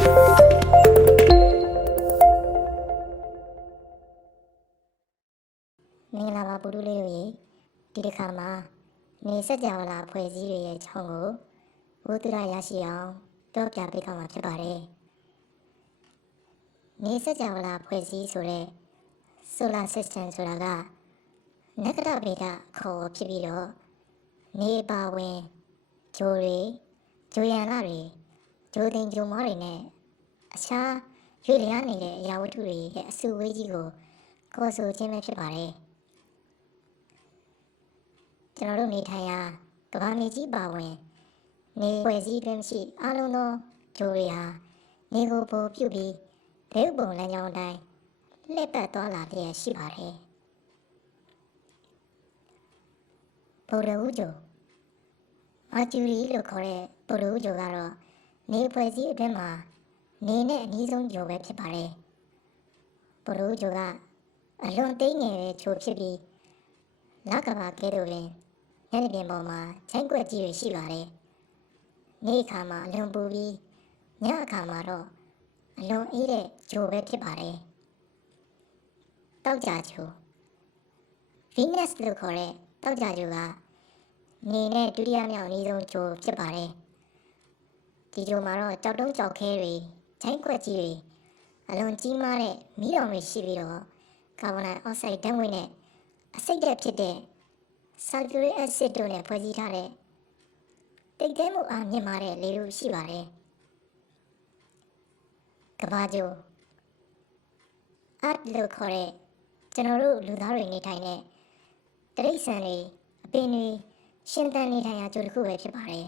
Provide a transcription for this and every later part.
မင်္ဂလာပါပုထုလေးတို့ရေဒီတစ်ခါမှာနေစကြဝဠာဖွဲ့စည်းတွေရဲ့ချောင်းကိုဝိသုဒရရှိအောင်ပြောပြပေးသွားမှာဖြစ်ပါတယ်နေစကြဝဠာဖွဲ့စည်းဆိုတဲ့ solar system ဆိုတာကနက္ခတ္တဗေဒခေါ်ဖြစ်ပြီးတော့နေပါဝင်ဂျိုတွေဂျိုရန်လတွေဂျိုတင်ဂျိုမောတွေနဲ့အခြားရွေ့လျားနေတဲ့အရာဝတ္ထုတွေရဲ့အစုအဝေးကြီးကိုခေါ်ဆိုခြင်းပဲဖြစ်ပါတယ်ကျွန်တော်တို့နေထိုင်ရာကမ္ဘာမြေကြီးပါဝင်နေဖွဲ့စည်းတွင်ရှိအားလုံးသောဂျိုတွေဟာနေကိုပိုပြုပြီးဘဲဥပုံလမ်းကြောင်းအတိုင်းလှည့်ပတ်သွားလာလျက်ရှိပါတယ်ဗုဒ္ဓဥဂျိုမာကျူရီလို့ခေါ်တဲ့ဗုဒ္ဓဥဂျိုကတော့နေဖွဲ့စည်းအတွင်းမှာနေနဲ့အနည်းဆုံးဂျိုပဲဖြစ်ပါတယ်ဗုဒ္ဓဥဂျိုကအလွန်သေးငယ်တဲ့ဂျိုဖြစ်ပြီးလကဘာကဲသို့ပင်ညနေပြင်ပေါ်မှာချိုင်းကွက်ကြီးတွေရှိပါတယ်နေ့အခါမှာအလွန်ပူပြီးညအခါမှာတော့အလွန်အေးတဲ့ဂျိုပဲဖြစ်ပါတယ်တောက်ကြဂျို Venus လို့ခေါ်တဲ့တောက်ကြဂျိုကနေနဲ့ဒုတိယမြောက်အနည်းဆုံးဂျိုဖြစ်ပါတယ်ဒီဂျိုမှာတော့ကြောက်တုံးကြောက်ခဲတွေချိုင်းကွက်ကြီးတွေအလွန်ကြီးမားတဲ့မီးတောင်တွေရှိပြီးတော့ကာဗွန်ဒိုင်အောက်ဆိုက်ဓာတ်ငွေ့နဲ့အဆိပ်ဓာတ်ဖြစ်တဲ့ sulfuric acid တို့နဲ့ဖွဲ့စည်းထားတဲ့တိတ်တဲမှုအားမြင့်မားတဲ့လေထုရှိပါတယ်ကမ္ဘာဂျို Earth လို့ခေါ်တဲ့ကျွန်တော်တို့လူသားတွေနေထိုင်တဲ့တိရစ္ဆာန်တွေအပင်တွေရှင်သန်နေထိုင်ရာဂျိုတစ်ခုပဲဖြစ်ပါတယ်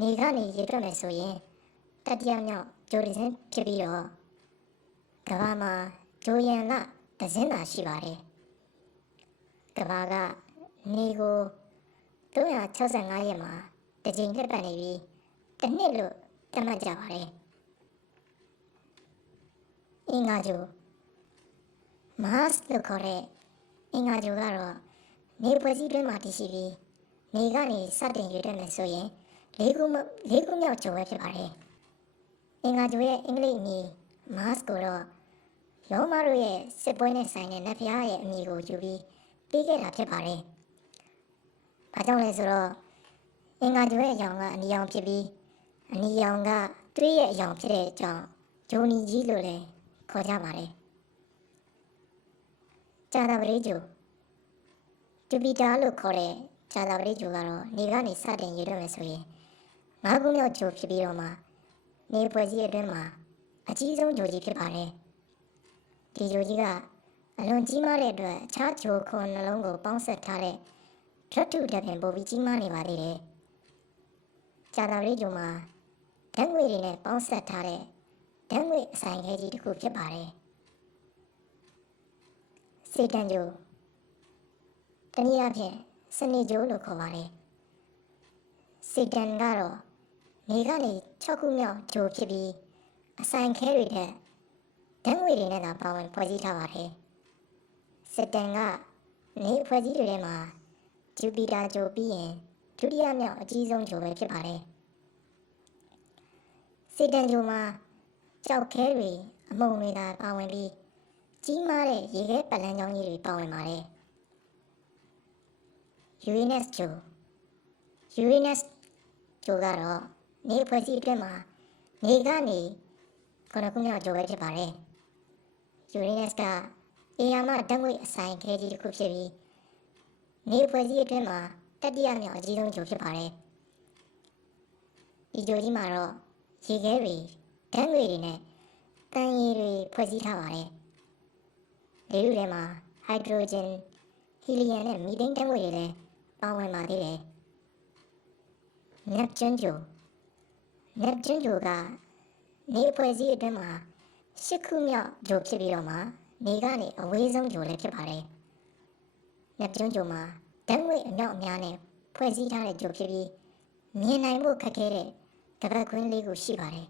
နေကနေရေတွက်မယ်ဆိုရင်တတိယမြောက်ဂျိုတစ်စင်းဖြစ်ပြီးတော့ကမ္ဘာမှာဂျိုရန်လတစ်စင်းသာရှိပါတယ်ကမ္ဘာကနေကို365ရက်မှာတစ်ကြိမ်လှည့်ပတ်နေပြီးတစ်နှစ်လို့သတ်မှတ်ကြပါတယ်အင်္ဂါဂျို Mars လို့ခေါ်တဲ့အင်္ဂါဂျိုကတော့နေဖွဲ့စည်းတွင်းမှာတည်ရှိပြီးနေကနေစတင်ရွေ့တက်မယ်ဆိုရင်၄ခုမြောက်ဂျိုပဲဖြစ်ပါတယ်အင်္ဂါဂျိုရဲ့အင်္ဂလိပ်အမည် Mars ကိုတော့ရောမတို့ရဲ့စစ်ပွဲနဲ့ဆိုင်တဲ့နတ်ဖျားရဲ့အမည်ကိုယူပြီးပေးခဲ့တာဖြစ်ပါတယ်။ဘာကြောင့်လဲဆိုတော့အင်္ဂါဂျိုရဲ့အယောင်ကအနီရောင်ဖြစ်ပြီးအနီရောင်ကသွေးရဲ့အယောင်ဖြစ်တဲ့အကြောင်းဂျိုနီကြီးလို့လည်းခေါ်ကြပါတယ်။ဂျာတာပရိဂျိုဂျူပီတာလို့ခေါ်တဲ့ဂျာတာပရိဂျိုကတော့နေကနေစတင်ရွေ့တော့မယ်ဆိုရင်၅ခုမြောက်ဂျိုဖြစ်ပြီးတော့မှနေဖွဲ့စည်းအတွင်းမှာအကြီးဆုံးဂျိုကြီးဖြစ်ပါတယ်။ဒီဂျိုကြီးကအလွန်ကြီးမားတဲ့အတွက်အခြားဂျိုခွန်နှလုံးကိုပေါင်းဆက်ထားတဲ့ဓာတ်ထုဓာတ်ပင်ပိုပြီးကြီးမားနေပါသေးတယ်။ဂျာတာပရိဂျိုမှာဓာတ်ငွေတွေနဲ့ပေါင်းဆက်ထားတဲ့ဓာတ်ငွေအဆိုင်ခဲကြီးတစ်ခုဖြစ်ပါတယ်။စေတန်ဂျိုတနည်းအားဖြင့်စနေဂျိုလို့ခေါ်ပါတယ်။စေတန်ကတော့နေကနေ6ခုမြောက်ဂျိုဖြစ်ပြီးအဆိုင်ခဲတွေတဲ့ဓာတ်ငွေတွေနဲ့သာပါဝင်ဖွဲ့စည်းထားပါတယ်။စေတန်ကနေဖွဲ့စည်းတွေထဲမှာဂျူပီတာဂျိုပြီးရင်ဒုတိယမြောက်အကြီးဆုံးဂျိုပဲဖြစ်ပါတယ်။စေတန်ဂျိုမှာကြောက်ခဲတွေအမုံတွေသာပါဝင်ပြီးကြီးမားတဲ့ရေခဲပတ်လန်းကြောင်းကြီးတွေပါဝင်ပါတယ်။ Uranus ဂျို Uranus ဂျိုကတော့နေဖွဲ့စည်းအတွင်းမှာနေကနေ9ခုမြောက်ဂျိုပဲဖြစ်ပါတယ်။ Uranus ကအရာမဓာတ်ငွေ့အဆိုင်ခဲကြီးတစ်ခုဖြစ်ပြီးနေဖွဲ့စည်းအတွင်းမှာတတိယမြောက်အကြီးဆုံးဂျိုဖြစ်ပါတယ်။ဒီဂျိုကြီးမှာတော့ရေခဲတွေဓာတ်ငွေ့တွေနဲ့တန်ရည်တွေဖွဲ့စည်းထားပါတယ်။လေထုထဲမှာဟိုက်ဒရိုဂျင်ဟီလီယမ်နဲ့မီသိန်းဓာတ်ငွေ့တွေလည်းပါဝင်ပါသေးတယ်။နက်ကျွန်းဂျိုကနေဖွဲ့စည်းအတွင်းမှာ10ခုမြောက်ဂျိုဖြစ်ပြီးတော့မှနေကနေအဝေးဆုံးဂျိုလည်းဖြစ်ပါတယ်။နက်ကျွန်းဂျိုမှာဓာတ်ငွေ့အမြောက်အများနဲ့ဖွဲ့စည်းထားတဲ့ဂျိုဖြစ်ပြီးမြင်နိုင်ဖို့ခက်ခဲတဲ့တပတ်ခွင်းလေးခုရှိပါတယ်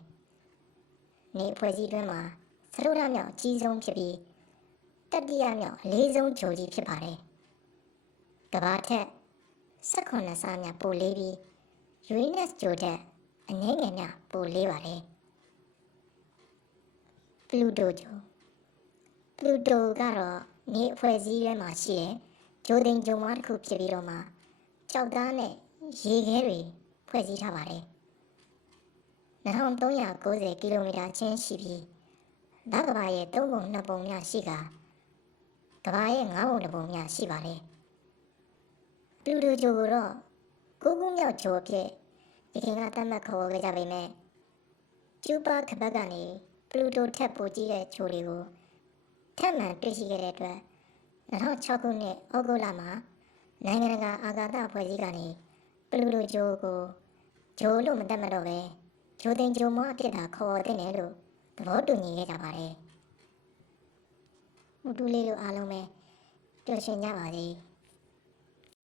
။နေဖွဲ့စည်းအတွင်းမှာစတုတ္ထမြောက်အကြီးဆုံးဖြစ်ပြီးတတိယမြောက်အလေးဆုံးဂျိုကြီးဖြစ်ပါတယ်။ကမ္ဘာထက်18ဆများပိုလေးပြီး Uranus ဂျိုထက်အနည်းငယ်များပိုလေးပါတယ် Pluto ဂျို Pluto ကတော့နေအဖွဲ့အစည်းထဲမှာရှိတဲ့ဂျိုသိမ်ဂျုံမတစ်ခုဖြစ်ပြီးတော့မှကြောက်သားနဲ့ရေခဲတွေဖွဲ့စည်းထားပါတယ်2390ကီလိုမီတာချင်းရှိပြီးလကမ္ဘာရဲ့3ပုံ2ပုံများရှိကကမ္ဘာရဲ့9ပုံ2ပုံများရှိပါတယ်ပလူတိုဂျိုကိုတော့9ခုမြောက်ဂျိုအဖြစ်ဒီခင်ကသတ်မှတ်ခေါ်ခဲ့ကြပေမဲ့ကျူပါကပတ်ကနေပလူတိုထက်ပိုကြီးတဲ့ဂျိုတွေကိုထပ်မံတွေ့ရှိခဲ့တဲ့အတွက်2006ခုနှစ်ဩဂုတ်လမှာနိုင်ငံတကာအာကာသအဖွဲ့အစည်းကနေပလူတိုဂျိုကိုဂျိုလို့မသတ်မှတ်တော့ပဲဂျိုသိမ်ဂျိုမောအဖြစ်သာခေါ်တဲ့တယ်လို့သဘောတူညီခဲ့ကြပါတယ်။မူတူလေးတို့အားလုံးပဲပျော်ရွှင်ကြပါစေ။